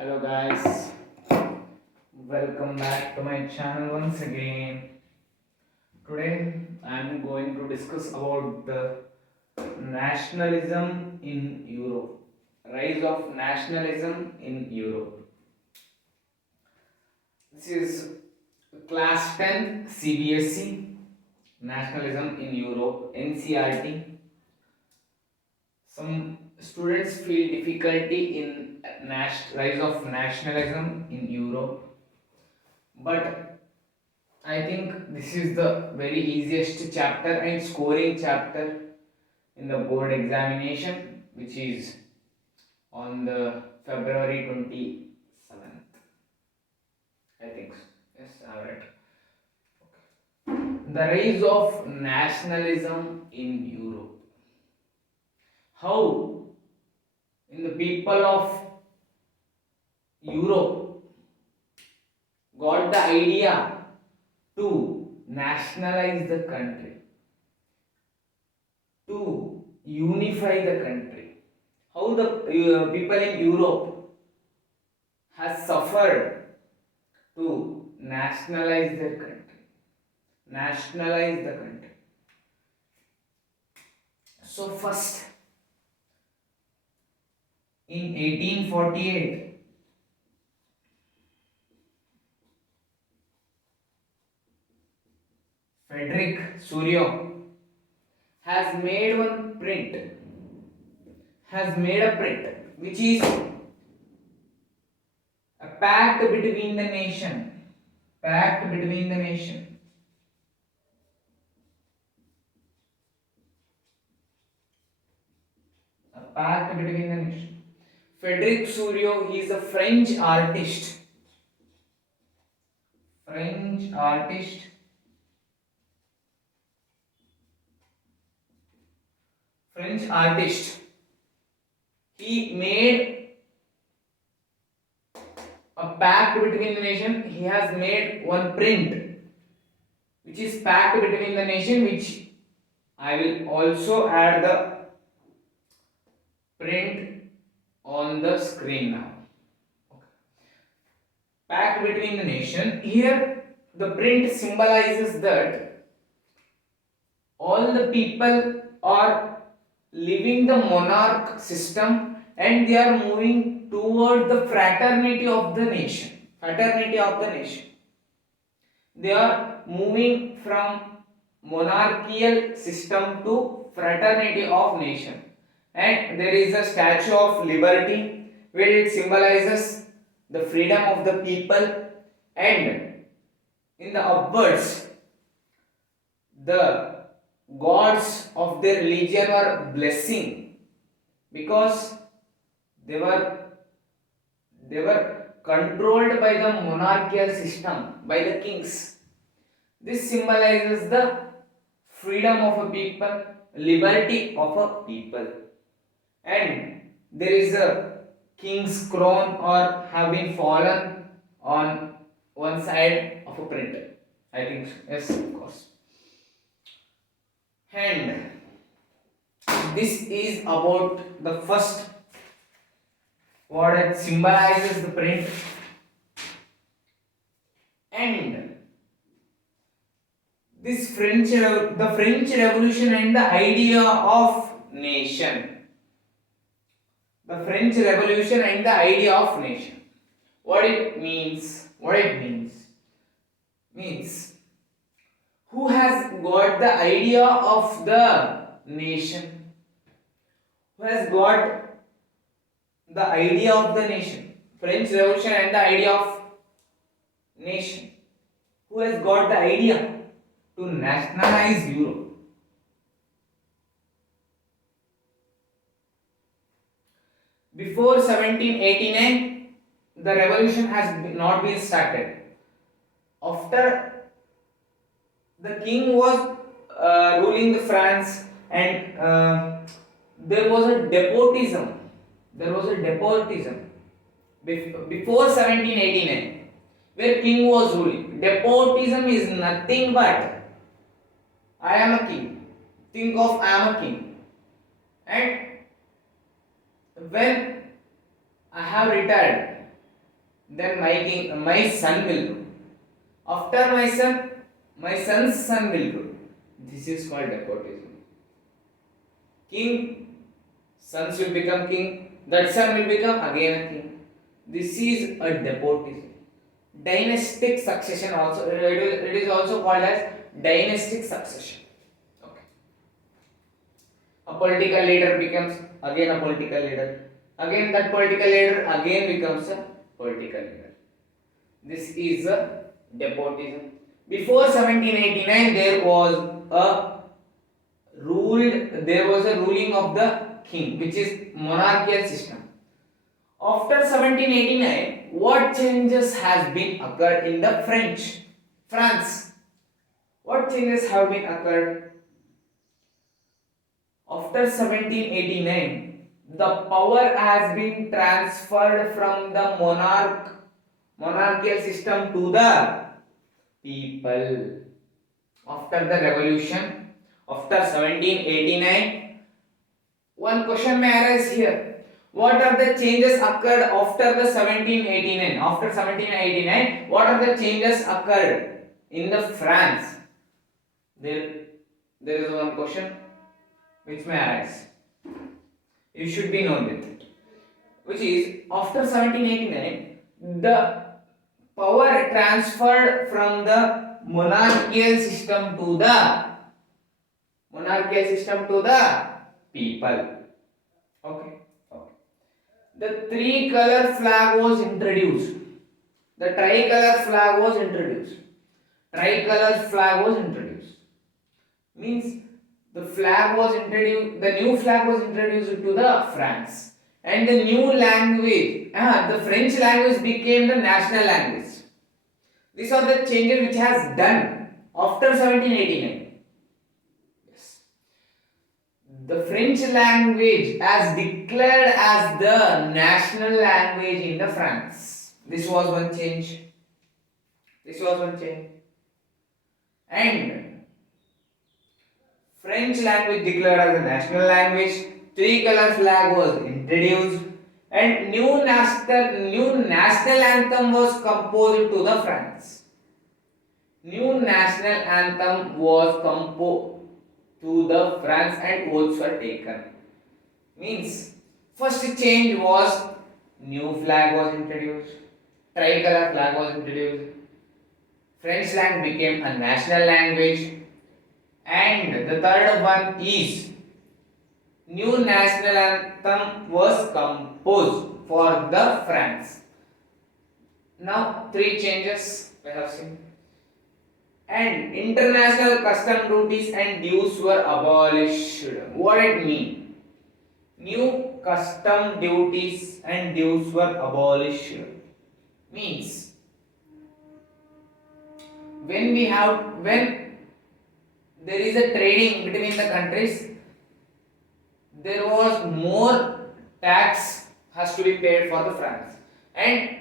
Hello guys, welcome back to my channel once again. Today I am going to discuss about the nationalism in Europe. Rise of nationalism in Europe. This is class 10 CBSE Nationalism in Europe NCRT. Some students feel difficulty in rise of nationalism in Europe, but I think this is the very easiest chapter and scoring chapter in the board examination, which is on the February 27th. I think so. Yes, alright. The rise of nationalism in Europe. How in the people of Europe got the idea to nationalize the country, to unify the country. How the people in Europe has suffered to nationalize their country, nationalize the country. So first, in 1848, Frederick Suryo has made a print which is a pact between the nation, pact between the nation. A pact between the nation. Frederick Suryo, he is a French artist. French artist. French artist. He made a pact between the nation. He has made one print which is pact between the nation, which I will also add the print on the screen now. Pact between the nation. Here the print symbolizes that all the people are leaving the monarch system and they are moving toward the fraternity of the nation. Fraternity of the nation. They are moving from monarchical system to fraternity of nation. And there is a statue of liberty where it symbolizes the freedom of the people, and in the upwards the gods of their religion were blessing because they were they were controlled by the monarchical system, by the kings. This symbolizes the freedom of a people, liberty of a people, and there is a king's crown or have been fallen on one side of a printer. I think so. Yes, of course. And this is about the first what it symbolizes the print, and this the French Revolution and the idea of nation. The French Revolution and the idea of nation. What it means? What it means? Means who has got the idea of the nation? Who has got the idea of the nation? French Revolution and the idea of nation. Who has got the idea to nationalize Europe? Before 1789, the revolution has not been started. After the king was ruling the France, and there was a despotism. There was a despotism before 1789, where king was ruling. Despotism is nothing but I am a king. Think of I am a king, and when I have retired, then my son will rule. After my son's son will rule. This is called nepotism. King, sons will become king, that son will become again a king. This is a nepotism. Dynastic succession also, it is also called as dynastic succession. Okay. A political leader becomes again a political leader. Again that political leader again becomes a political leader. This is a nepotism. Before 1789 there was a ruling of the king, which is monarchical system. After 1789, what changes has been occurred in the France? What changes have been occurred? After 1789, the power has been transferred from the monarchical system to the people. After the revolution, after 1789, one question may arise here. What are the changes occurred after the 1789? After 1789, what are the changes occurred in the France? There is one question which may arise. You should be known with it. Which is after 1789, the power transferred from the monarchical system to the people. Okay. The three-color flag was introduced. The tricolor flag was introduced. Means the flag was introduced. The new flag was introduced to the France, and the new language, the French language became the national language. These are the changes which has done after 1789. Yes. The French language as declared as the national language in the France. This was one change. And French language declared as the national language. Three-color flag was introduced, and new national anthem was composed to the France. New national anthem was composed to the France and oaths were taken. Means first change was new flag was introduced, tricolor flag was introduced, French language became a national language, and the third one is new national anthem was composed for the France. Now three changes we have seen. And international custom duties and dues were abolished. What it mean? New custom duties and dues were abolished. Means when there is a trading between the countries, there was more tax has to be paid for the France, and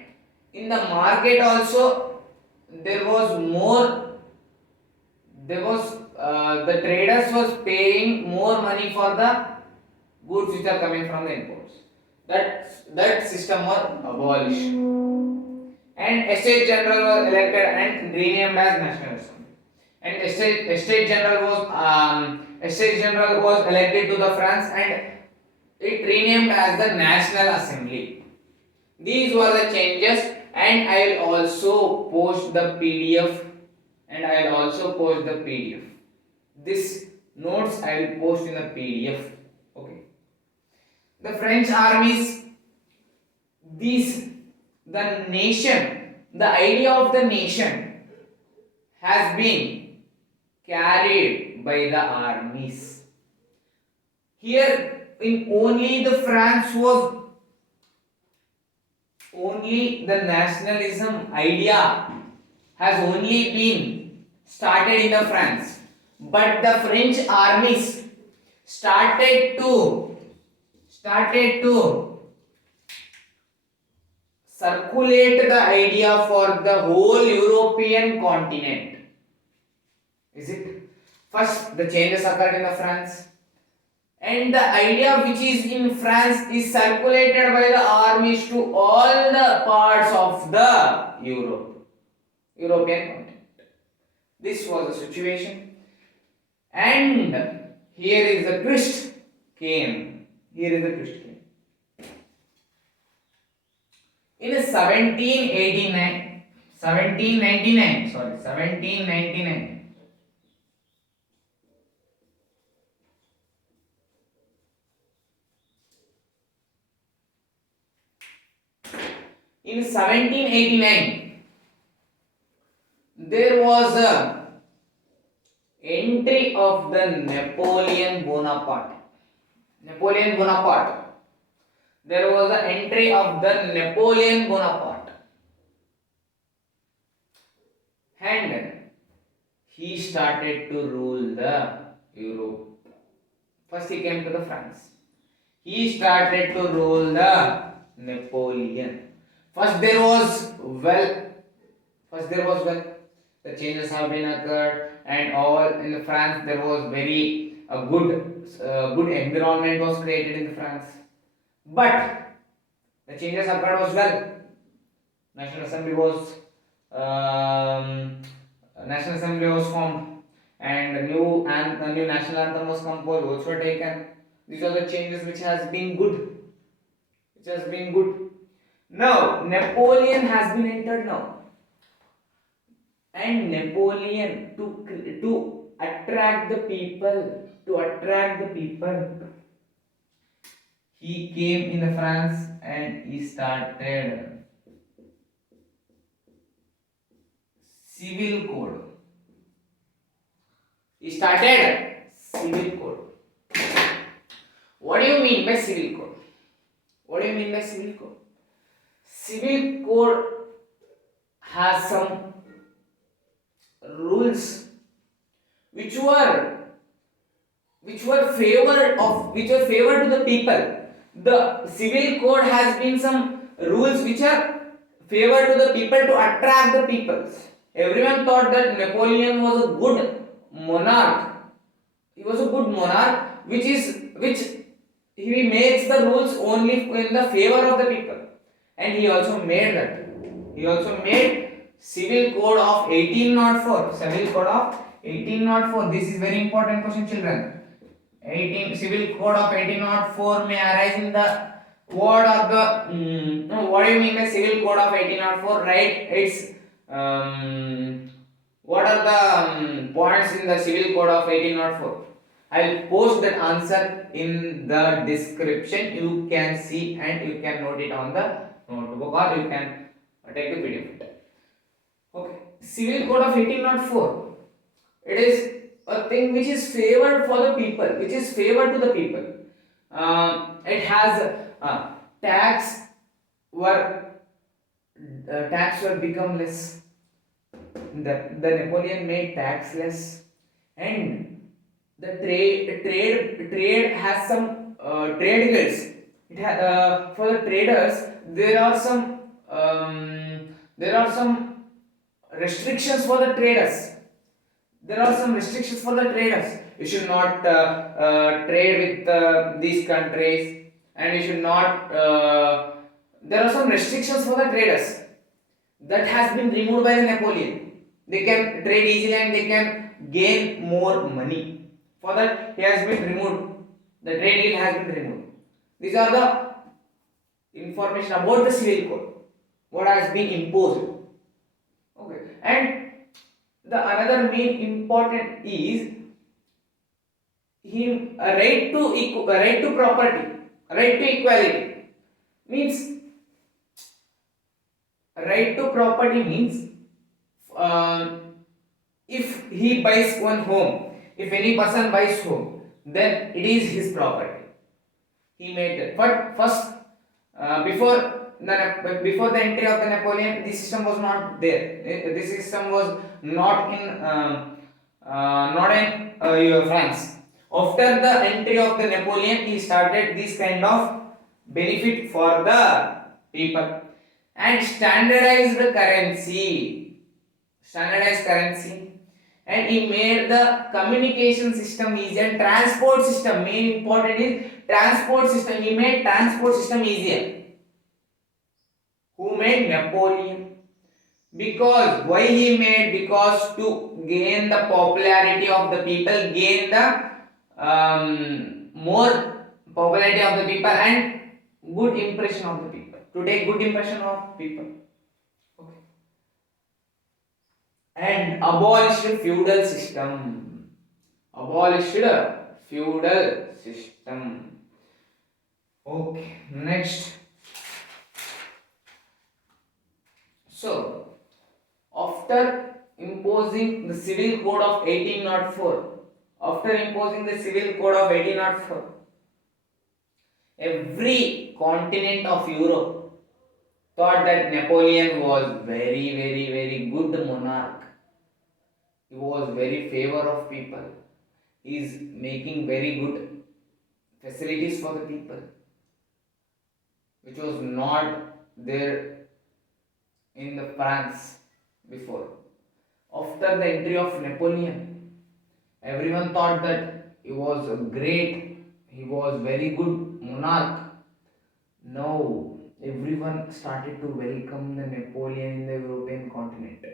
in the market also there was the traders was paying more money for the goods which are coming from the imports. That system was abolished, and Estate General was elected and renamed as nationalism. And Estate General was elected to the France, and it renamed as the National Assembly. These were the changes, and I will also post the PDF. This notes I will post in the PDF. Okay. The French armies, the idea of the nation has been carried by the armies. Here in only the France was only the nationalism idea has only been started in the France, but the French armies started to circulate the idea for the whole European continent. Is it? First, the changes occurred in the France, and the idea which is in France is circulated by the armies to all the parts of the European continent. This was the situation, and here is the twist came. Here is the twist came. In 1789, 1799, sorry, 1799. In 1789, there was a entry of the Napoleon Bonaparte. Napoleon Bonaparte. There was an entry of the Napoleon Bonaparte, and he started to rule the Europe. First, he came to the France. He started to rule the Napoleon. First, there was well. First, there was well. The changes have been occurred, and all in the France there was very a good environment was created in the France. But the changes occurred was well. National Assembly was um, National Assembly was formed, and a new national anthem was composed. Votes were taken. These are the changes which has been good. Which has been good. Now Napoleon has been entered now, and Napoleon to attract the people, he came in the France and he started civil code. He started civil code. What do you mean by civil code? What do you mean by civil code? Civil code has some rules which were favored to the people. The civil code has been some rules which are favored to the people to attract the peoples. Everyone thought that Napoleon was a good monarch. He was a good monarch, which he makes the rules only in the favor of the people, and he also made that. He also made Civil Code of 1804. Civil Code of 1804. This is very important question, children. Civil Code of 1804 may arise in the what of the what do you mean by Civil Code of 1804? Right? It's what are the points in the Civil Code of 1804? I will post that answer in the description. You can see and you can note it on the notebook, or you can take the PDF. Okay, Civil Code of 1804. It is a thing which is favored for the people, which is favored to the people. It has tax were tax were become less. The Napoleon made tax less, and the trade has some trade guilds. It for the traders there are some restrictions for the traders. There are some restrictions for the traders. You should not trade with these countries, and you should not. There are some restrictions for the traders that has been removed by the Napoleon. They can trade easily and they can gain more money. For that, he has been removed. The trade guild has been removed. These are the information about the civil code. What has been imposed. Okay, and the another main important is him a right to property, right to equality means right to property means if he buys one home, if any person buys home, then it is his property. He made that. But first, before the entry of the Napoleon, this system was not there. This system was not in France. After the entry of the Napoleon, he started this kind of benefit for the people and standardized currency, and he made the communication system easier and transport system. Main important is transport system. He made transport system easier. Who made? Napoleon. Because why he made? Because to gain the popularity of the people, gain the more popularity of the people and good impression of the people. To take good impression of people. Okay. And abolished feudal system. Abolished feudal system. Okay. Next. So after imposing the civil code of 1804, after imposing the civil code of 1804, every continent of Europe thought that Napoleon was very good monarch. He was very favor of people. He is making very good facilities for the people, which was not there in the France before. After the entry of Napoleon, everyone thought that he was great, he was very good monarch. Now everyone started to welcome the Napoleon in the European continent.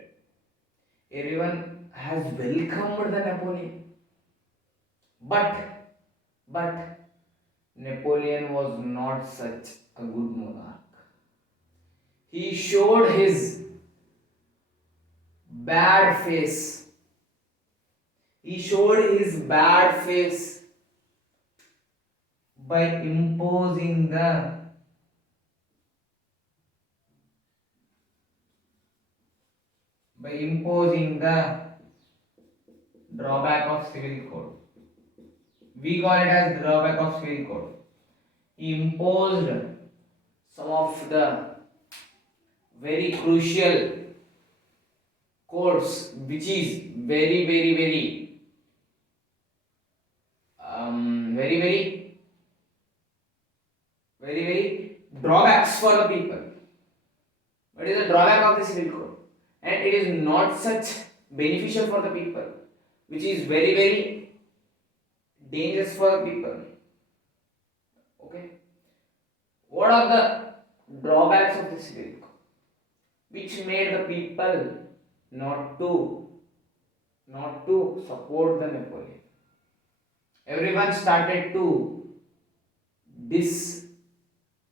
Everyone has welcomed the Napoleon. But Napoleon was not such a good monarch. He showed his bad face. He showed his bad face by imposing the drawback of civil code. We call it as drawback of civil code. He imposed some of the very crucial codes which is very very drawbacks for the people. What is the drawback of the civil code? And it is not such beneficial for the people, which is very dangerous for the people. Okay. What are the drawbacks of the civil code? Which made the people not to support the Napoleon. Everyone started to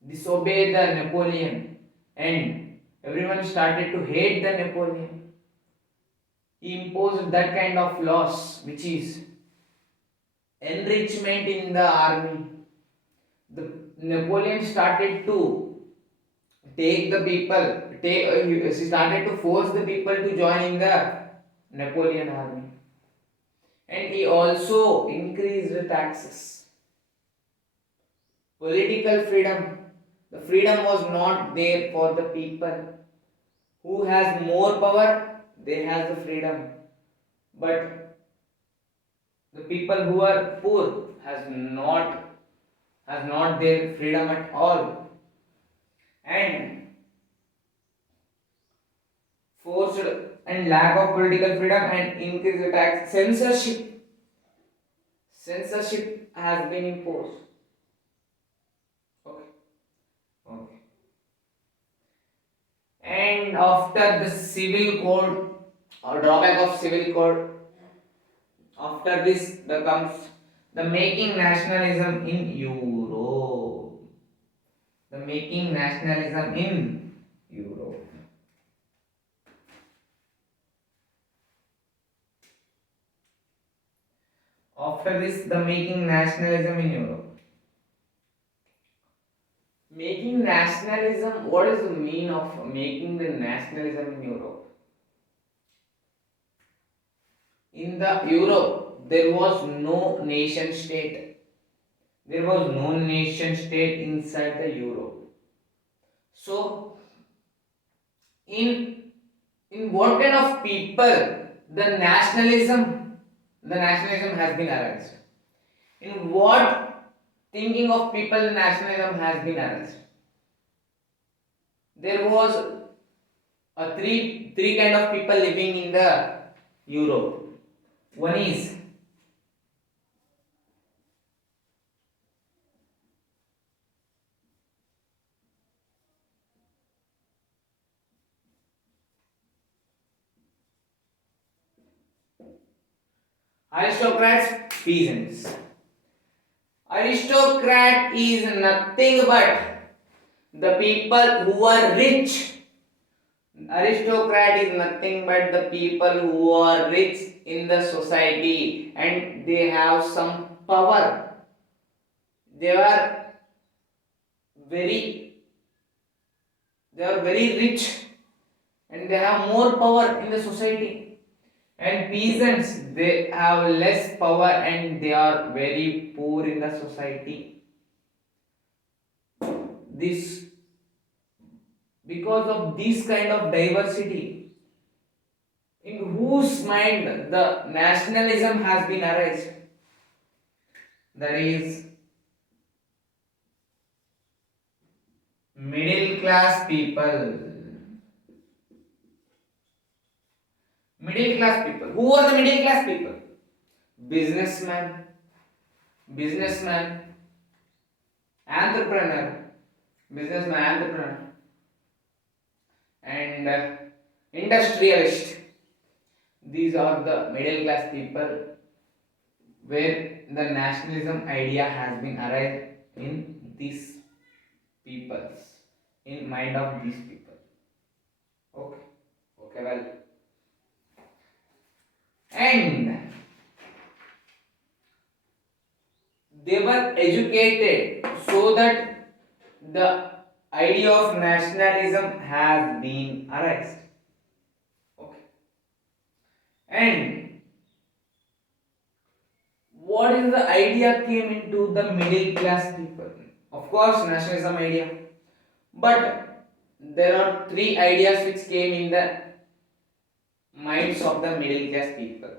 disobey the Napoleon and everyone started to hate the Napoleon. He imposed that kind of laws which is enrichment in the army. The Napoleon started to take the people, he started to force the people to join in the Napoleon army. And he also increased the taxes. Political freedom. The freedom was not there for the people. Who has more power, they has the freedom. But the people who are poor has not their freedom at all. And forced and lack of political freedom and increased the tax. Censorship has been imposed. Okay. Okay. And after the civil code or drawback of civil code, after this there comes the making nationalism in Europe. The making nationalism in Europe. After this, the making nationalism in Europe. Making nationalism, what is the mean of making the nationalism in Europe? In the Europe, there was no nation state. There was no nation state inside the Europe. So, in what kind of people the nationalism has been aroused? In what thinking of people the nationalism has been aroused? There was a three kind of people living in the Europe. One is aristocrats, peasants. Aristocrat is nothing but the people who are rich. Aristocrat is nothing but the people who are rich in the society and they have some power. They are very they are very rich and they have more power in the society. And peasants, they have less power and they are very poor in the society. This because of this kind of diversity, in whose mind the nationalism has been arised, that is middle class people. Middle class people. Who are the middle class people? Businessman, businessman, entrepreneur, businessman, entrepreneur, and industrialist. These are the middle class people where the nationalism idea has been arrived in these peoples, in mind of these people. Okay, okay, well, and they were educated so that the idea of nationalism has been arised. Okay, and what is the idea came into the middle class people? Of course, nationalism idea, but there are three ideas which came in the minds of the middle class people.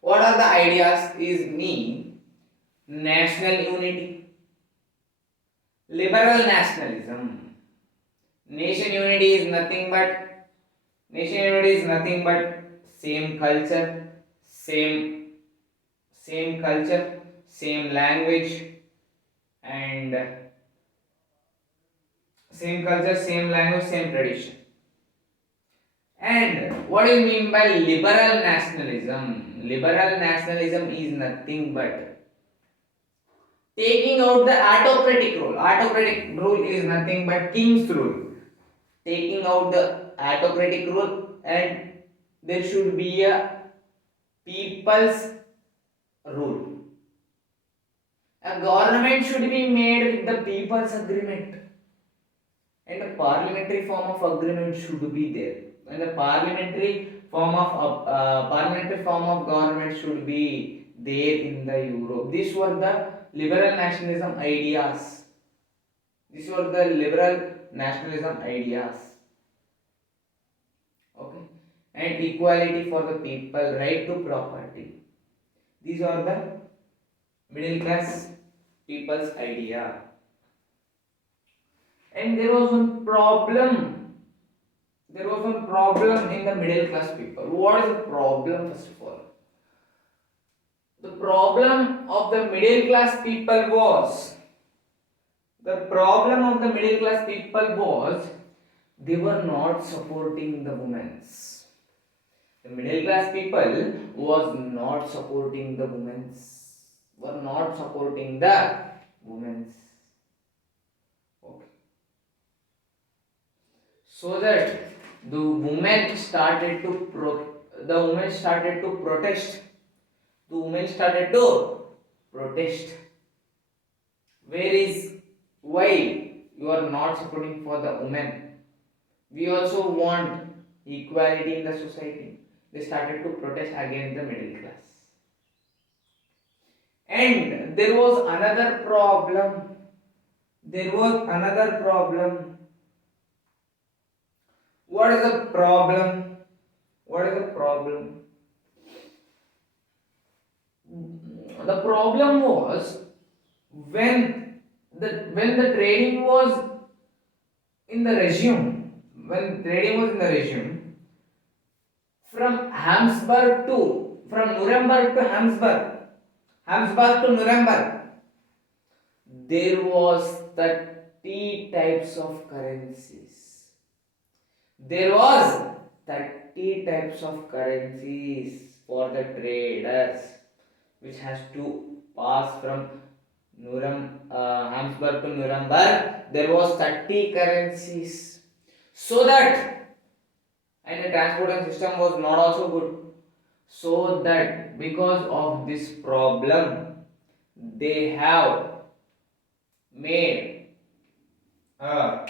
What are the ideas? Is me national unity, liberal nationalism. Nation unity is nothing but same culture, same same culture, same language, and same culture, same language, same tradition. And what do you mean by liberal nationalism? Liberal nationalism is nothing but taking out the autocratic rule. Autocratic rule is nothing but king's rule. Taking out the autocratic rule and there should be a people's rule. A government should be made with the people's agreement. And a parliamentary form of agreement should be there. And the parliamentary form of government should be there in the Europe. These were the liberal nationalism ideas. These were the liberal nationalism ideas. Okay, and equality for the people, right to property. These are the middle class people's idea. And there was one problem. There was one problem in the middle class people. What is the problem, first of all? The problem of the middle class people was they were not supporting the women's. The middle class people was not supporting the women's. Were not supporting the women's. Okay. So that the women started to protest. The women started to protest. Where is why you are not supporting for the women? We also want equality in the society. They started to protest against the middle class. And there was another problem. There was another problem. What is the problem? What is the problem? The problem was when the trading was in the regime, when trading was in the regime, from Habsburg to from Nuremberg to Habsburg to Nuremberg, there was 30 types of currencies. There was 30 types of currencies for the traders, which has to pass from Habsburg to Nuremberg. There was 30 currencies, so that, and the transportation system was not also good. So that because of this problem, they have made a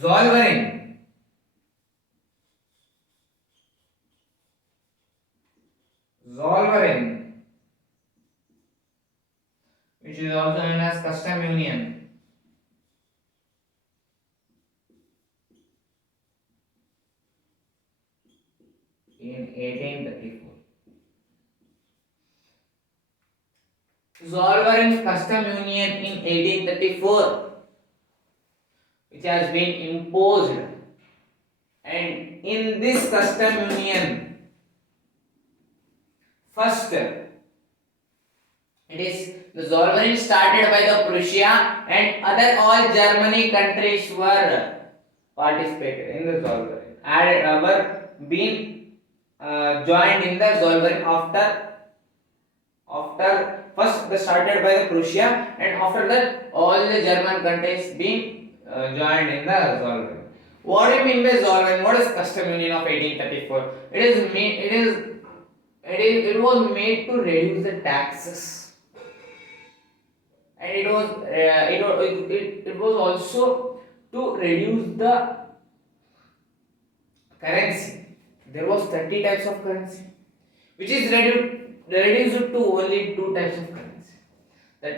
Zollverein, Zollverein, which is also known as custom union, in 1834. Zollverein custom union in 1834, which has been imposed, and in this custom union, first it is the Zollverein started by the Prussia, and other all Germany countries were participated in the Zollverein. Added were been joined in the Zollverein after first they started by the Prussia, and after that all the German countries being joined in the Zollverein. What do you mean by Zollverein? What is custom union of 1834? It was made to reduce the taxes, and it was also to reduce the currency. There was 30 types of currency, which is reduced to only two types of currency. The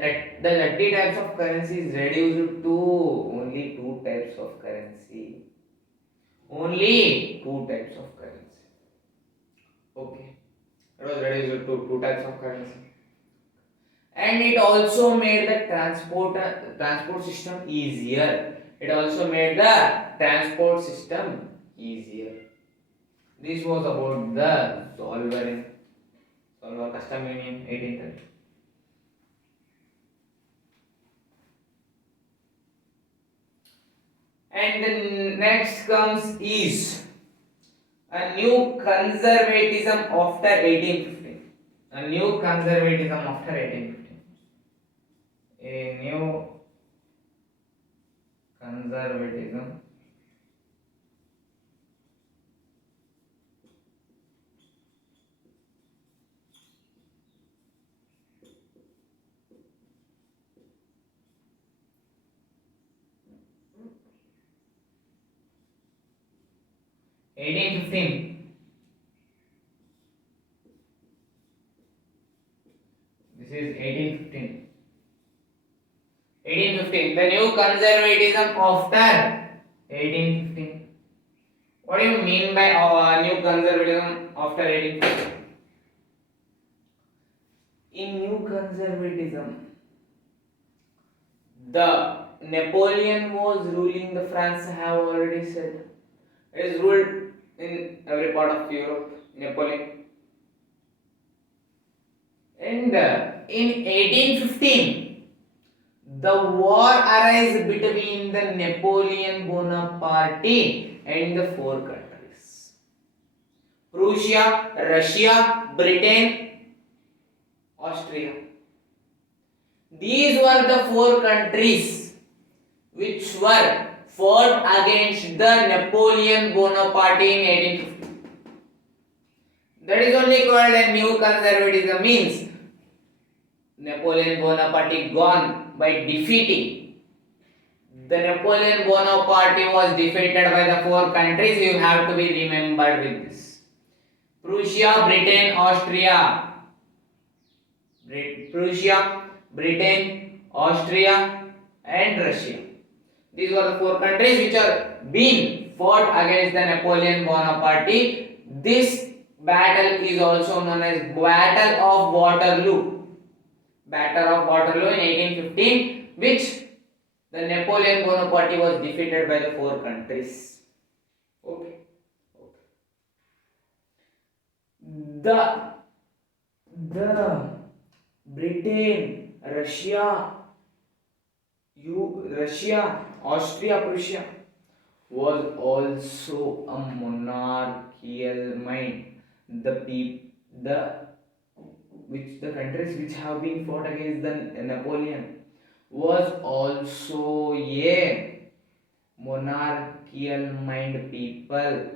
30 types of currency is reduced to only two types of currency. Only two types of currency. Okay. It was reduced to two types of currency. And it also made the transport system easier. It also made the transport system easier. This was about the Solver Custom Union 1830. And the next comes is a new conservatism after 1815. A new conservatism after 1815. A new conservatism 1815. This is 1815. 1815. The new conservatism after 1815. What do you mean by new conservatism after 1815? In new conservatism, the Napoleon was ruling the France. I have already said it is ruled in every part of Europe. Napoleon, and in 1815, the war arose between the Napoleon Bonaparte and the four countries: Prussia, Russia, Britain, Austria. These were the four countries which were fought against the Napoleon Bonaparte in 1850. That is only called a new conservatism, means Napoleon Bonaparte gone by defeating. The Napoleon Bonaparte was defeated by the four countries. You have to be remembered with this: Prussia, Britain, Austria. Prussia, Britain, Austria, and Russia. These were the four countries which are being fought against the Napoleon Bonaparte. This battle is also known as Battle of Waterloo. Battle of Waterloo in 1815, which the Napoleon Bonaparte was defeated by the four countries. Okay. the the Britain, Russia, Austria, Prussia was also a monarchical mind. The which the countries which have been fought against the Napoleon was also a monarchical mind people,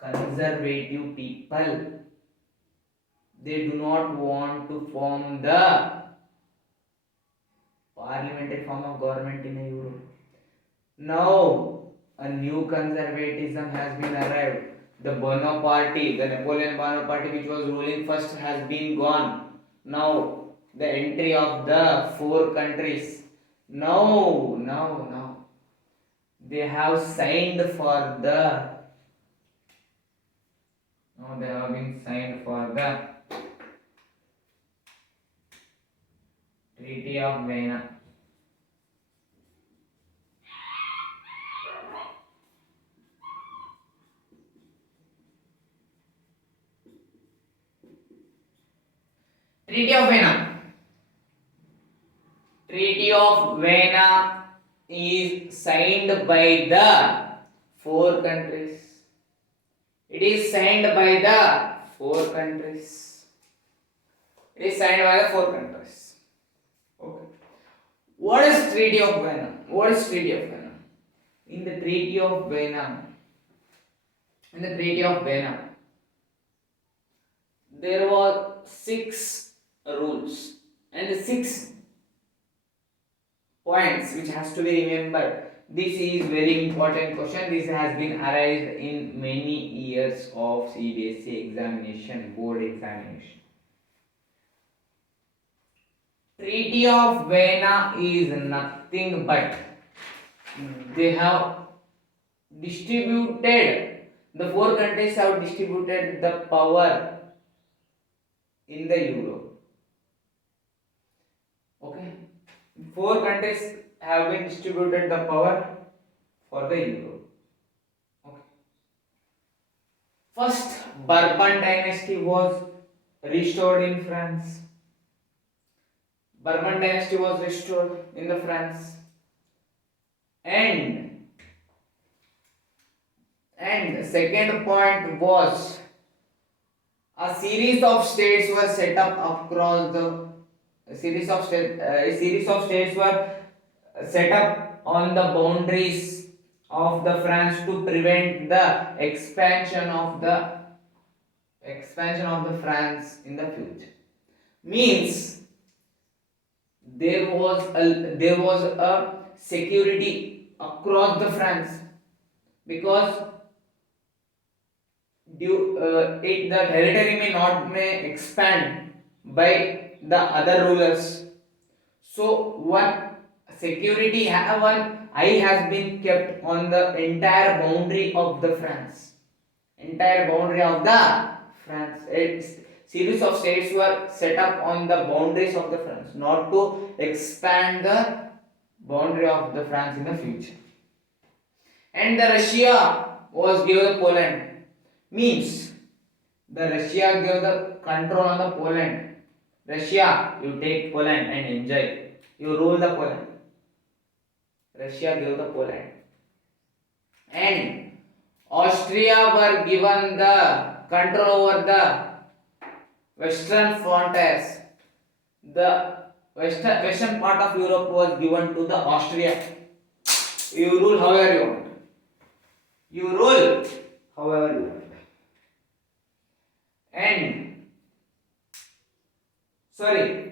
conservative people. They do not want to form the parliamentary form of government in Europe. Now, a new conservatism has been arrived. The Bonaparte, the Napoleon Bonaparte, which was ruling first, has been gone. Now, the entry of the four countries. Now, they have signed for the. Now they have been signed for the Treaty of Vienna. Treaty of Vienna. Treaty of Vienna is signed by the four countries. It is signed by the four countries. It is signed by the four countries. Okay. What is Treaty of Vienna? What is Treaty of Vienna? In the Treaty of Vienna, in the Treaty of Vienna, there were six rules and six points which has to be remembered. This is very important question. This has been arised in many years of CBSE examination, board examination. Treaty of Vienna is nothing but they have distributed, the four countries have distributed the power in the Europe. Okay, four countries have been distributed the power for the Europe. Okay. First, Bourbon dynasty was restored in France. Bourbon dynasty was restored in the France, and the second point was a series of states were set up across the a series of states were set up on the boundaries of the France to prevent the expansion of the France in the future. Means there was a security across the France, because the territory may expand by the other rulers. So one one eye has been kept on the entire boundary of the France. Entire boundary of the France. A series of states were set up on the boundaries of the France, not to expand the boundary of the France in the future. And the Russia was given Poland. Means the Russia gave the control on the Poland. Russia, you take Poland and enjoy. You rule the Poland. Russia gave the Poland. And Austria were given the control over the western frontiers. The western part of Europe was given to the Austria. You rule however you want. You rule however you want. And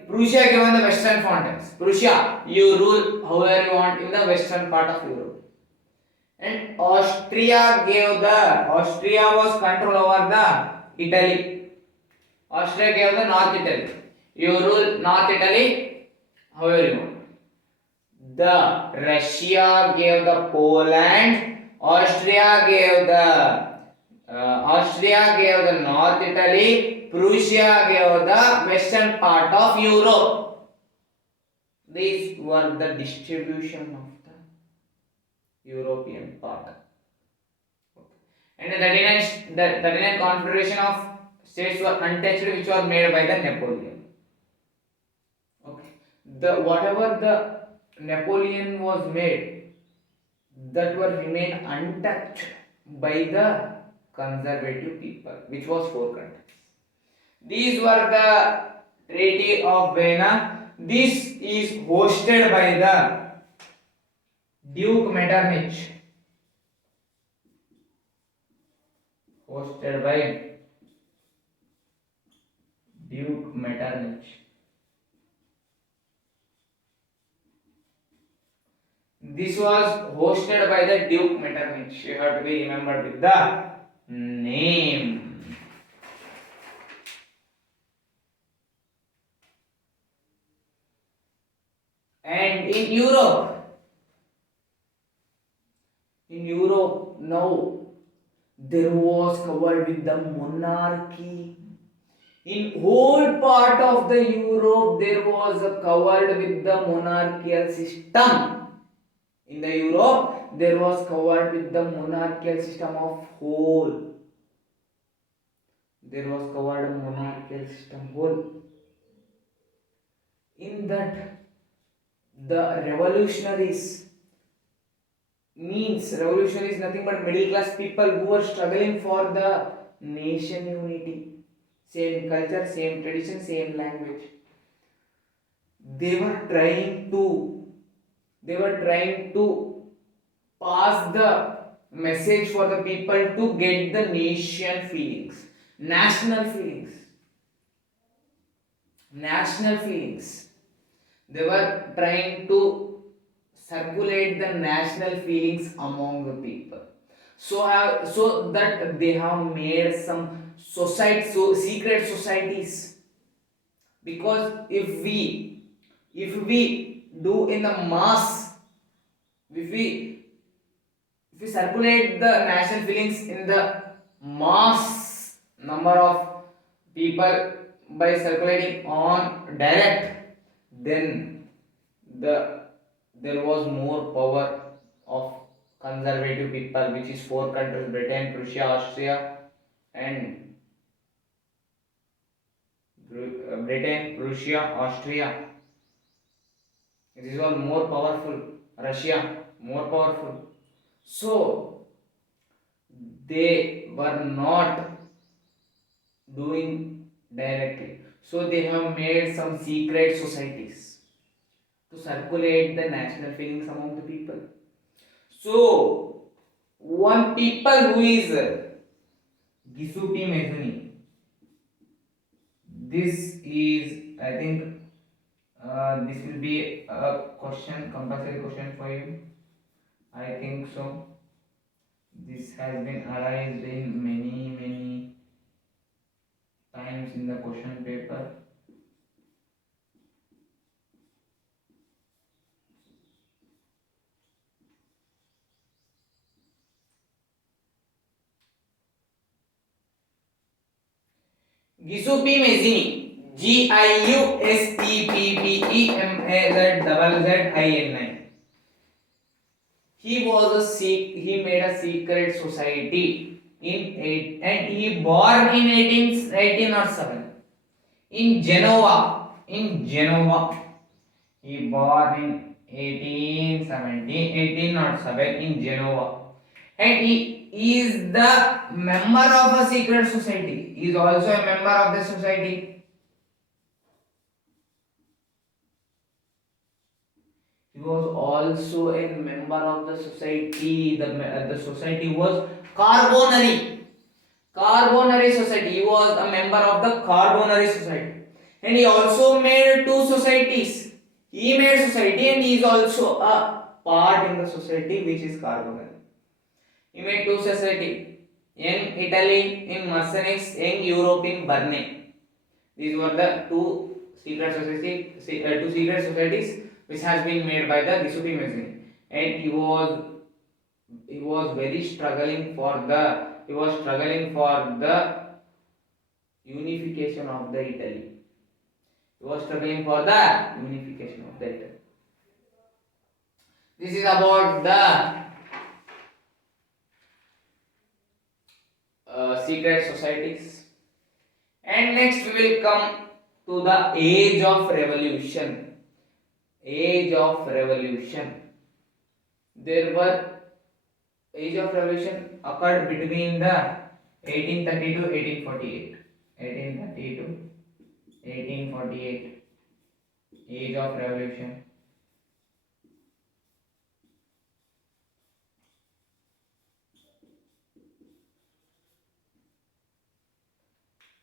Prussia given the western frontiers. Prussia, you rule however you want in the western part of Europe. And Austria was control over the Italy. Austria gave the North Italy. You rule North Italy however you want. The Russia gave the Poland. Austria gave the North Italy. Prussia gave the western part of Europe. These were the distribution of the European part. And the 39 confederation of states were untouched, which was made by the Napoleon. Okay. The whatever the Napoleon was made, that were remain untouched by the conservative people, which was four countries. These were the Treaty of Vienna. This is hosted by the Duke Metternich. Hosted by Duke Metternich. This was hosted by the Duke Metternich. You have to be remembered with the name. And in Europe now there was covered with the monarchy. In whole part of the Europe there was covered with the monarchical system. In the Europe there was covered with the monarchical system of whole. There was covered a monarchical system whole. In that the revolutionaries means revolution is nothing but middle class people who are struggling for the nation unity, same culture, same tradition, same language. They were trying to they were trying to pass the message for the people to get the nation feelings, national feelings, national feelings. They were trying to circulate the national feelings among the people. So that they have made some society, so secret societies. Because if we do in the mass, if we if we circulate the national feelings in the mass number of people by circulating on direct, then the there was more power of conservative people, which is four countries: Britain, Prussia, Austria, and Britain, Prussia, Austria. These are more powerful. Russia, more powerful. So they were not doing directly. So they have made some secret societies to circulate the national feelings among the people. So one people who is Giuseppe Mazzini. This is, I think, this will be a question, compulsory question for you. I think so. This has been arised in many times in the question paper. Giuseppe Mazzini. Giuseppemazini. He made a secret society and he born in 1807 in Genoa. He born in 1807 in Genoa, and he is the member of a secret society. He is also a member of the society. He was also a member of the society. The society was Carbonari. Carbonari Society. He was a member of the Carbonari Society. And he also made two societies. He made society and he is also a part in the society which is Carbonari. He made two society. In Italy, in Mercenix, in Europe, in Berne. These were the two secret societies which has been made by the Giuseppe Mazzini. And he was very struggling for the unification of the Italy. He was struggling for the unification of the Italy. This is about the secret societies. And next we will come to the age of revolution. Age of revolution. There were age of revolution occurred between the 1830 to 1848. 1830 to 1848. Age of revolution.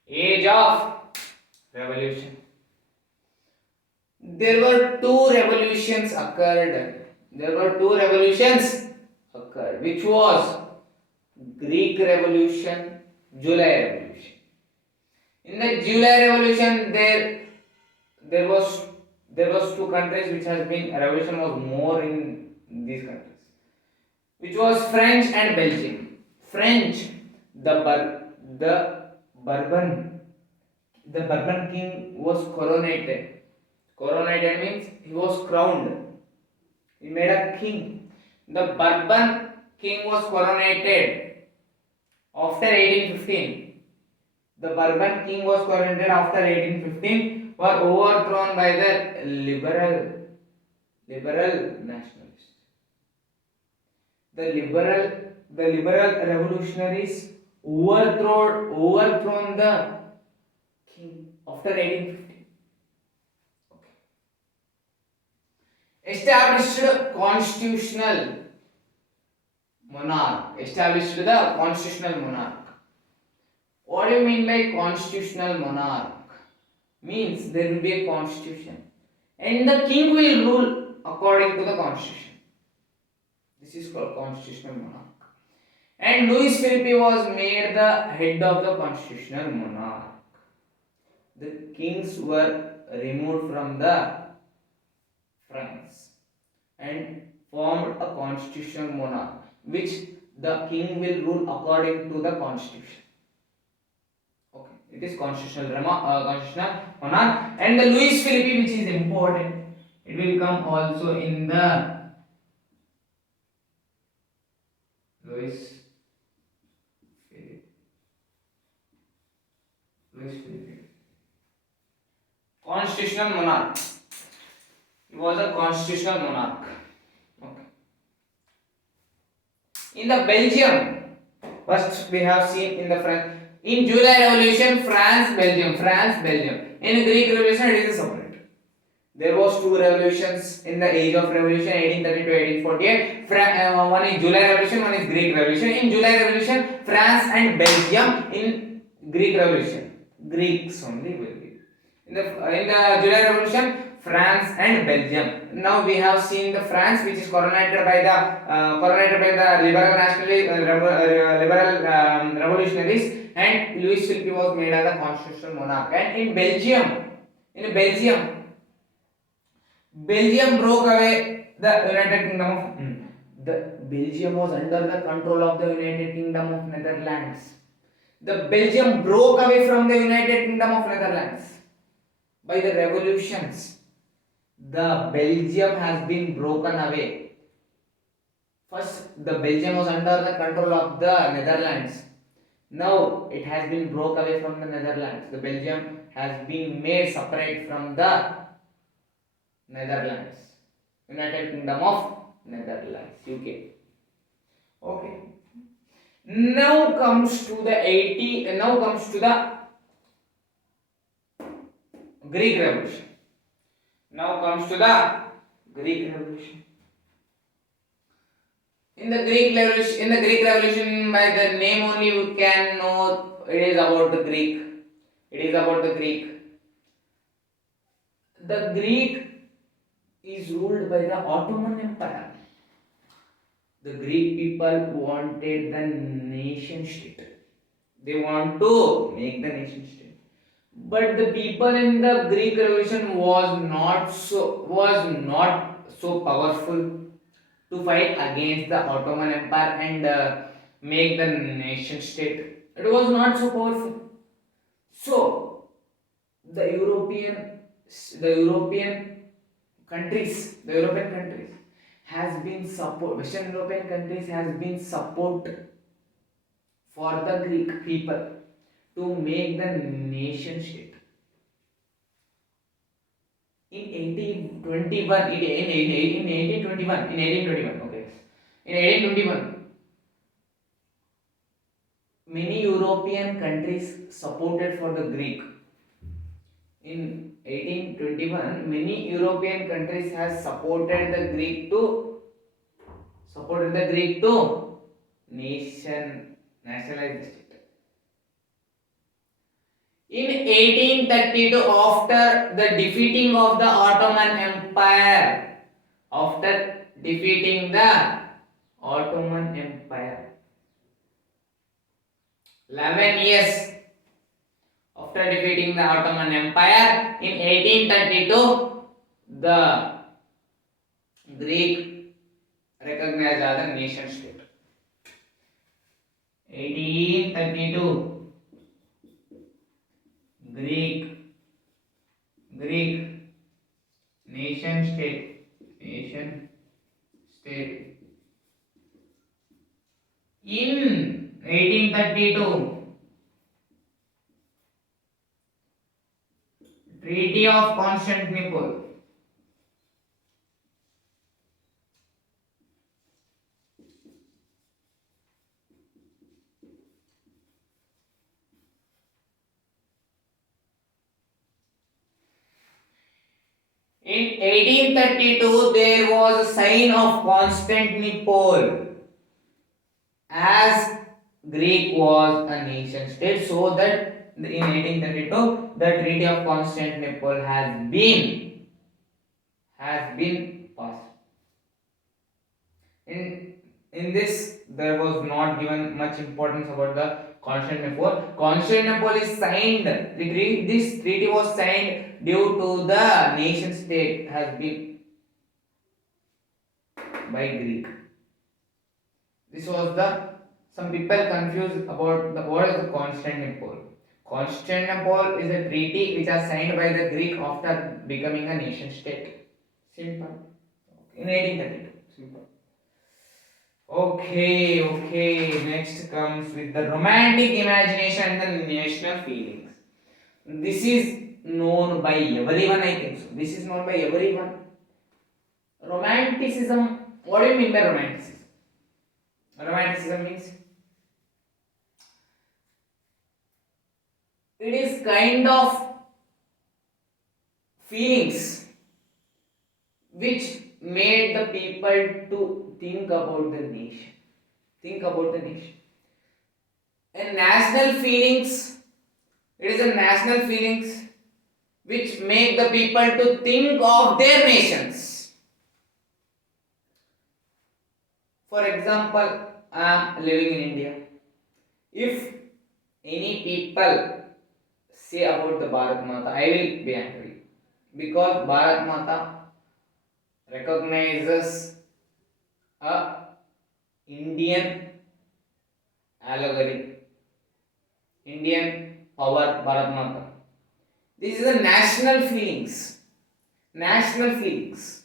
Age of revolution. There were two revolutions occurred. There were two revolutions occurred, which was Greek Revolution, July Revolution. In the July Revolution, there was two countries which has been revolution was more in these countries, which was French and Belgium. French, the Bourbon the Bourbon king was coronated. Coronated means he was crowned. He made a king. The Bourbon king was coronated after 1815. The Bourbon king was coronated after 1815, were overthrown by the liberal nationalists. The liberal revolutionaries overthrown the king after 1815. Okay. Established constitutional monarch. Established the constitutional monarch. What do you mean by constitutional monarch? Means there will be a constitution and the king will rule according to the constitution. This is called constitutional monarch. And Louis Philippe was made the head of the constitutional monarch. The kings were removed from the France and formed a constitutional monarch, which the king will rule according to the constitution. Okay, it is constitutional monarch. And the Louis Philippe, which is important, it will come also in the Louis Philippe. Constitutional monarch. He was a constitutional monarch. Okay. In the Belgium, first we have seen in the France. In July Revolution, France, Belgium. In Greek Revolution, it is separate. There was two revolutions in the age of revolution, 1830 to 1848. One is July Revolution, one is Greek Revolution. In July Revolution, France and Belgium. In Greek Revolution, Greeks only will be. In the July Revolution, France and Belgium. Now we have seen the France, which is coronated by the liberal nationalist, liberal revolutionaries, and Louis Philippe was made as a constitutional monarch. And in Belgium broke away the United Kingdom of the Belgium was under the control of the United Kingdom of Netherlands. The Belgium broke away from the United Kingdom of Netherlands by the revolutions. The Belgium has been broken away. First, the Belgium was under the control of the Netherlands. Now it has been broke away from the Netherlands. The Belgium has been made separate from the Netherlands, United Kingdom of Netherlands, UK. Okay. Now comes to the Greek Revolution. In the Greek Revolution, by the name only you can know it is about the Greek. The Greek is ruled by the Ottoman Empire. The Greek people wanted the nation state. They want to make the nation state. But the people in the Greek Revolution was not so powerful to fight against the Ottoman Empire and make the nation state. It was not so powerful. So the European countries has been support. Western European countries has been support for the Greek people to make the nation state. In 1821, in 1821, in 1821, okay, in 1821, many European countries supported for the Greek. In 1821, many European countries has supported the Greek to nationalize the state. In 1832, after the defeating of the Ottoman Empire, after defeating the Ottoman Empire, 11 years after defeating the Ottoman Empire, in 1832, the Greek recognized as a nation state. 1832, Greek nation state. In 1832, Treaty of Constantinople. In 1832, there was a sign of Constantinople as Greek was a nation state, so that in 1832 the Treaty of Constantinople has been passed. In this there was not given much importance about the Constantinople. Constantinople is signed. This treaty was signed due to the nation state has been by Greek. This was the some people confused about the what is the Constantinople. Constantinople is a treaty which was signed by the Greek after becoming a nation state. Simple. In 1832. Simple. Okay. Next comes with the romantic imagination and the national feelings. This is known by everyone, I think so. This is known by everyone. Romanticism. What do you mean by romanticism? Romanticism means it is kind of feelings which made the people to think about the nation. Think about the nation. And national feelings, it is a national feelings which make the people to think of their nations. For example, I am living in India. If any people say about the Bharat Mata, I will be angry because Bharat Mata recognizes a Indian allegory, Indian power, Bharat Mata. This is a national feelings. National feelings.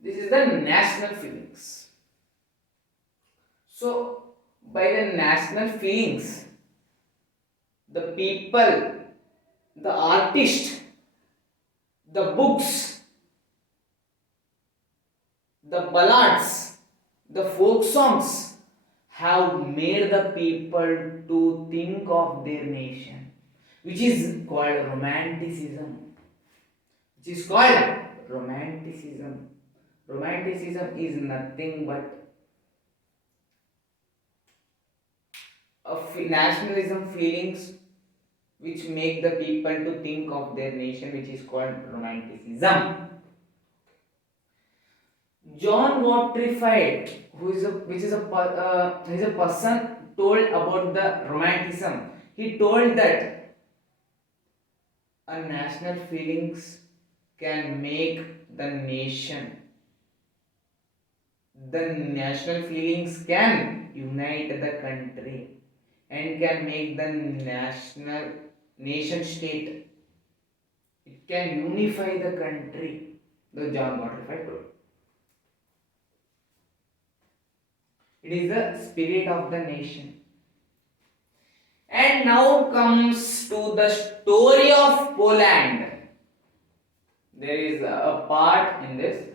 This is the national feelings. So, by the national feelings, the people, the artist, the books, the ballads, the folk songs have made the people to think of their nation, which is called romanticism. Which is called romanticism. Romanticism is nothing but nationalism feelings which make the people to think of their nation, which is called romanticism. John Waterfield, who is a person told about the romanticism. He told that a national feelings can make the nation. The national feelings can unite the country and can make the national nation state. It can unify the country. The John Waterfield told. It is the spirit of the nation. And now comes to the story of Poland. There is a part in this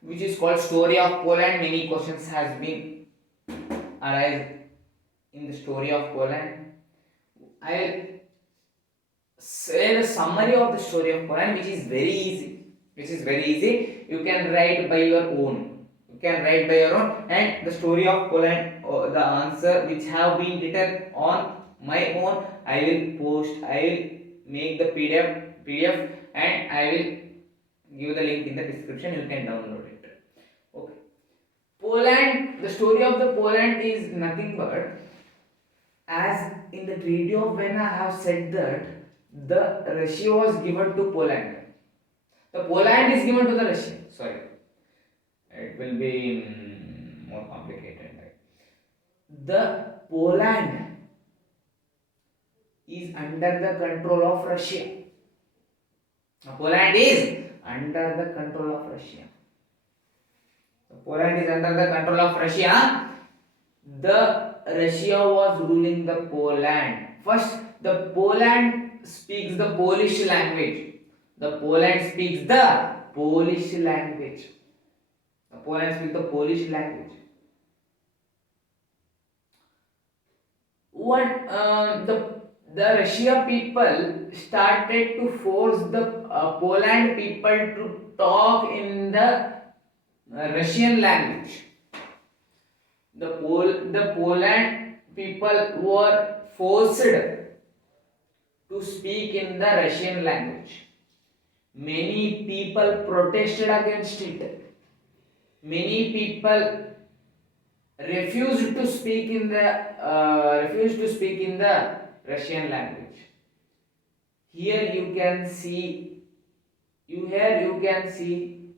which is called story of Poland. Many questions has been arise in the story of Poland. I'll say the summary of the story of Poland, which is very easy. Which is very easy. You can write by your own. You can write by your own. And the story of Poland, the answer which have been written on my own, I will post. I will make the PDF, and I will give the link in the description. You can download it. Okay. Poland. The story of the Poland is nothing but, as in the Treaty of Vienna I have said that the Russia was given to Poland. The Poland is given to the Russia. Sorry, it will be more complicated. Right? The Poland is under the control of Russia. Poland is under the control of Russia. Poland is under the control of Russia. The Russia was ruling the Poland. First, the Poland speaks the Polish language. The Poland speaks the Polish language. The Poland speaks the Polish language. What the Russia people started to force the Poland people to talk in the Russian language. The Poland people were forced to speak in the Russian language. Many people protested against it. Many people refused to speak in the Russian language. Here you can see here you can see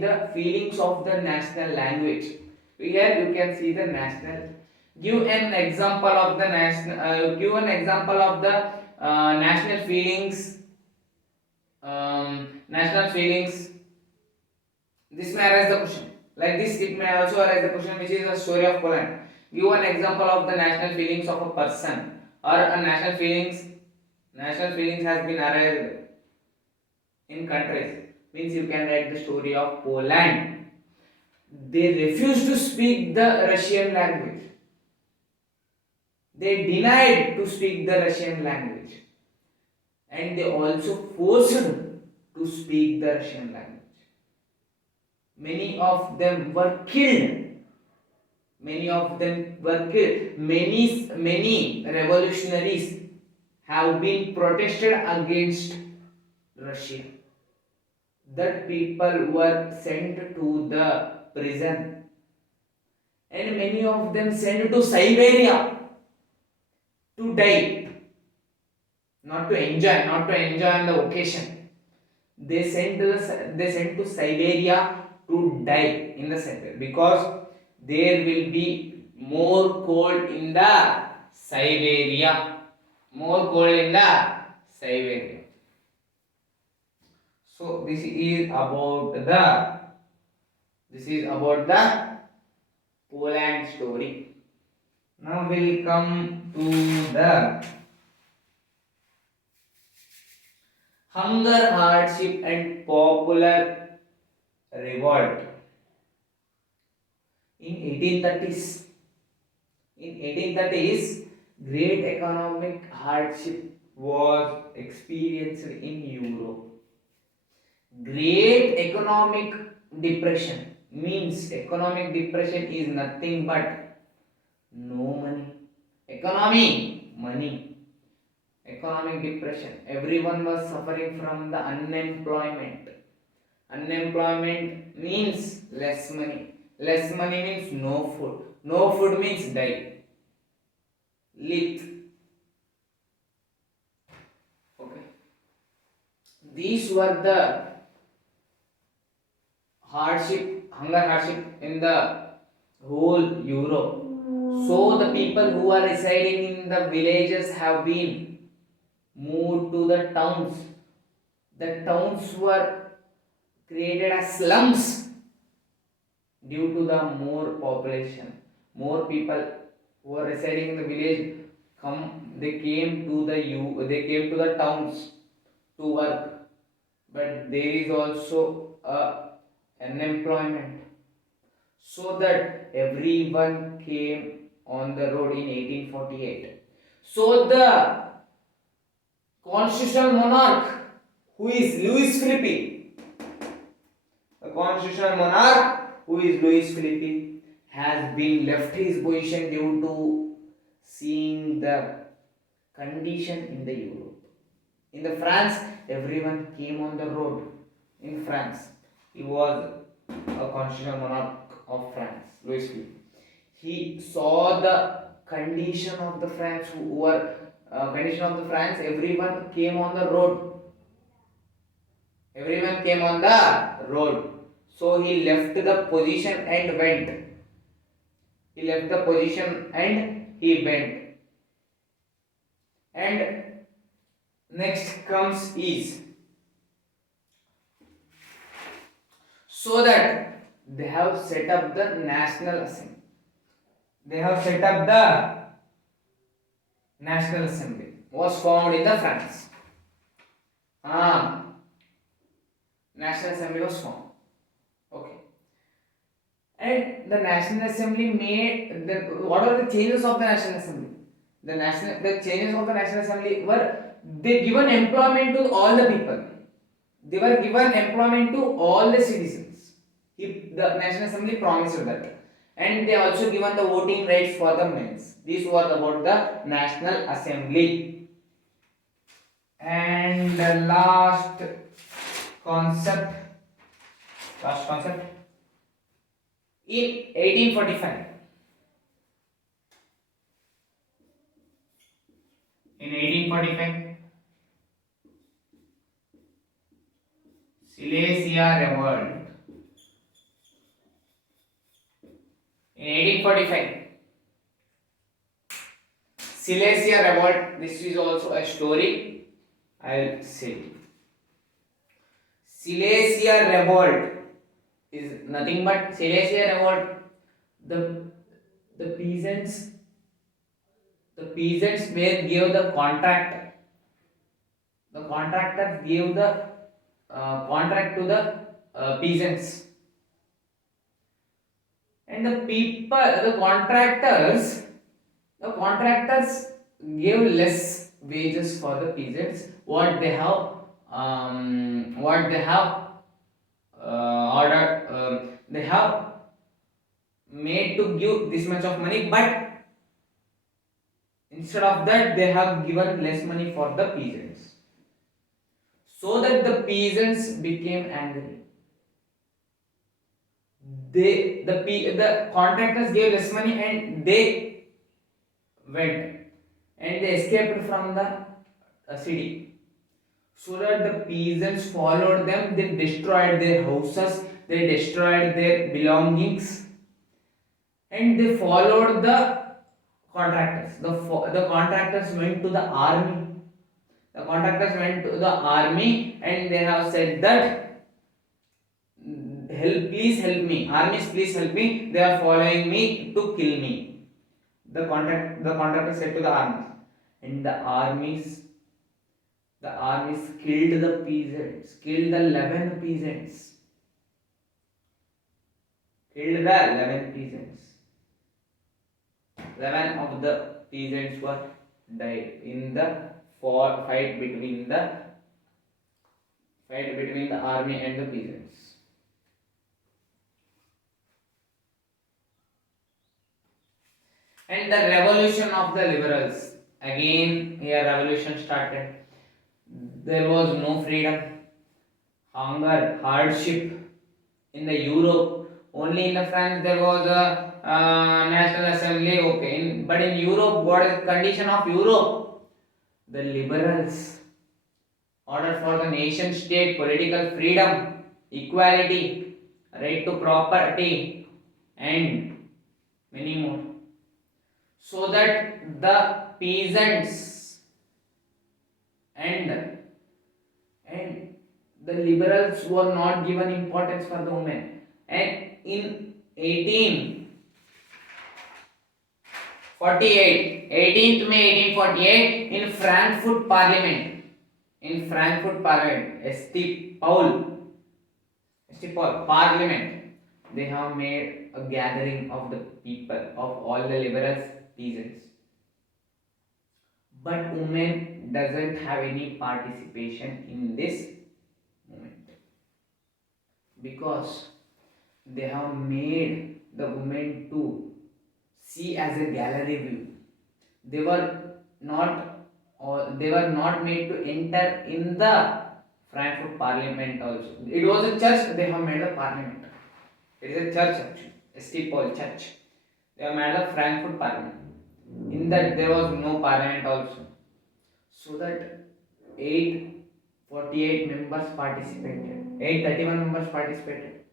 the feelings of the national language. Here you can see the national. Give an example of the national feelings. National feelings. This may arise the question. Like this, it may also arise the question, which is the story of Poland. Give an example of the national feelings of a person, or a national feelings. National feelings has been arised in countries. Means you can write the story of Poland. They refused to speak the Russian language. They denied to speak the Russian language, and they also forced to speak the Russian language. Many of them were killed. Many revolutionaries have been protested against Russia. That people were sent to the prison, and many of them sent to Siberia to die, not to enjoy on the occasion. They sent to Siberia to die in the Siberia, because there will be more cold in the Siberia. More cold in the Siberia. So this is about the Poland story. Now we'll come to the hunger, hardship, and popular revolt. In 1830s, great economic hardship was experienced in Europe. Great economic depression means economic depression is nothing but no money. Money. Economic depression. Everyone was suffering from the unemployment. Unemployment means less money. Less money means no food. No food means die. Lith. Okay. These were the hunger hardship in the whole Europe. So the people who are residing in the villages have been moved to the towns. The towns were created as slums. due to the more population, more people who are residing in the village come, they came to the they came to the towns to work, but there is also a unemployment, so that everyone came on the road in 1848. So the constitutional monarch, who is Louis Philippe, the constitutional monarch who is Louis Philippe, has been left his position due to seeing the condition in the Europe. In the France, everyone came on the road. In France, he was a constitutional monarch of France, Louis Philippe. He saw the condition of the France who were condition of the France. Everyone came on the road. Everyone came on the road. So he left the position and went. He left the position and he went. And next comes is, so that they have set up the National Assembly. They have set up the National Assembly. Was formed in the France. National Assembly was formed. Okay. And the National Assembly made the, what are the changes of the National Assembly? The changes of the National Assembly were, they given employment to all the people. They were given employment to all the citizens. The National Assembly promised that. And they also given the voting rights for the men. This was about the National Assembly. And the concept last concept in 1845. In 1845, Silesia Revolt. In 1845, Silesia Revolt. This is also a story. I'll say. Silesia Revolt is nothing but Silesia Revolt. The the peasants the peasants were gave the contract. The contractors gave the contract to the peasants, and the contractors gave less wages for the peasants. What they have ordered, they have made to give this much of money, but instead of that, they have given less money for the peasants, so that the peasants became angry. The contractors gave less money and they went and they escaped from the city. So that the peasants followed them, they destroyed their houses, they destroyed their belongings, and they followed the contractors. The contractors went to the army. The contractors went to the army and they have said that, help, please help me. Armies, please help me. They are following me to kill me. The contractor said to the armies, and the armies killed the peasants, killed the 11 peasants, killed the 11 peasants. 11 of the peasants were died in the fight between the army and the peasants. And the revolution of the liberals. Again, here revolution started. There was no freedom, hunger, hardship in the Europe. Only in the France there was a national assembly. Okay, but in Europe, what is the condition of Europe? The liberals order for the nation state, political freedom, equality, right to property, and many more, so that the peasants and the liberals were not given importance for the women. And in 1848, 18th May 1848 in Frankfurt Parliament. In Frankfurt Parliament, St. Paul Parliament, they have made a gathering of the people, of all the liberals, peasants. But women doesn't have any participation in this movement because they have made the women to see as a gallery view. They were not, or they were not made to enter in the Frankfurt Parliament also. It was a church. They have made a parliament. It is a church actually, St. Paul Church. They have made a Frankfurt Parliament. In that there was no parliament also. So that 848 members participated. 831 members participated.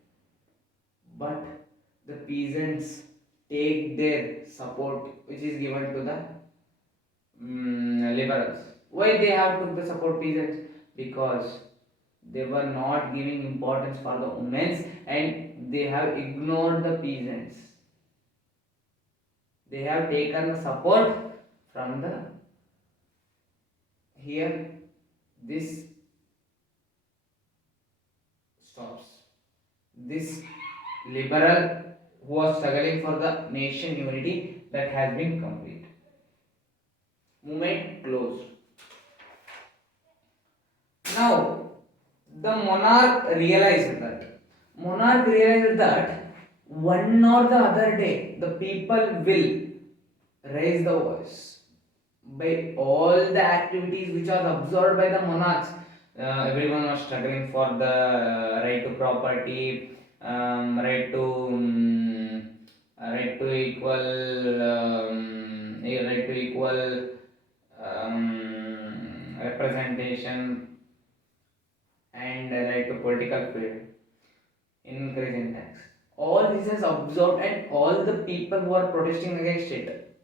But the peasants take their support which is given to the liberals. Why they have took the support peasants? Because they were not giving importance for the women's and they have ignored the peasants. They have taken the support from the here. This stops. This liberal who was struggling for the nation unity, that has been complete. Movement closed. Now the monarch realized that one or the other day the people will raise the voice by all the activities which are observed by the monarchs. Everyone was struggling for the right to property, right to equal, right to equal representation, and right to political freedom, increase in tax. All this is observed, and all the people who are protesting against it,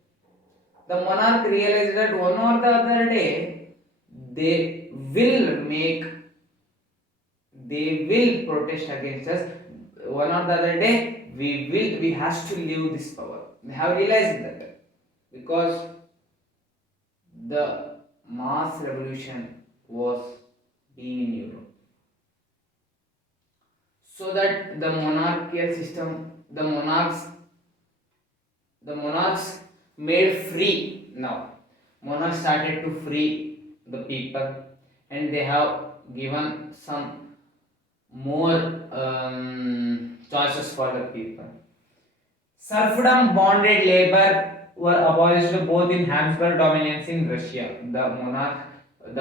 the monarch realized that one or the other day they will make, they will protest against us. One or the other day we has to leave this power. They have realized that because the mass revolution was being in Europe. So that the monarchical system, the monarchs made free now. Monarchs started to free the people, and they have given some more choices for the people. Serfdom, bonded labor were abolished both in Habsburg dominance in Russia. The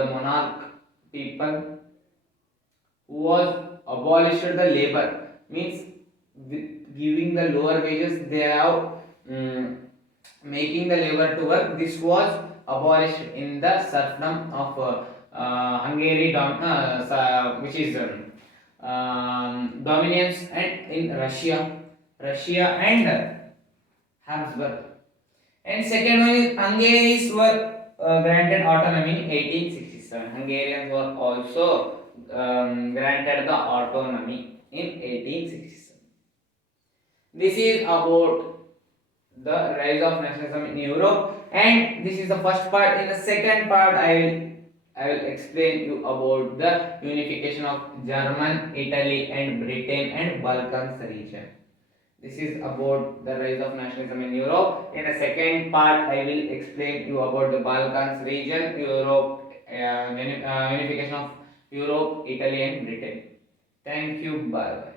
monarch people who was abolished the labor, means with giving the lower wages, they have making the labor to work. This was abolished in the serfdom of Hungary, which is dominance, and in Russia and Habsburg. And second one is Hungarians were granted autonomy in 1867. Hungarians were also granted the autonomy in 1867. This is about the rise of nationalism in Europe, and this is the first part. In the second part, I will explain you about the unification of German, Italy, and Britain and Balkans region. This is about the rise of nationalism in Europe. In the second part, I will explain you about the Balkans region, Europe, unification of Europe, Italy, and Britain. Thank you. Bye bye.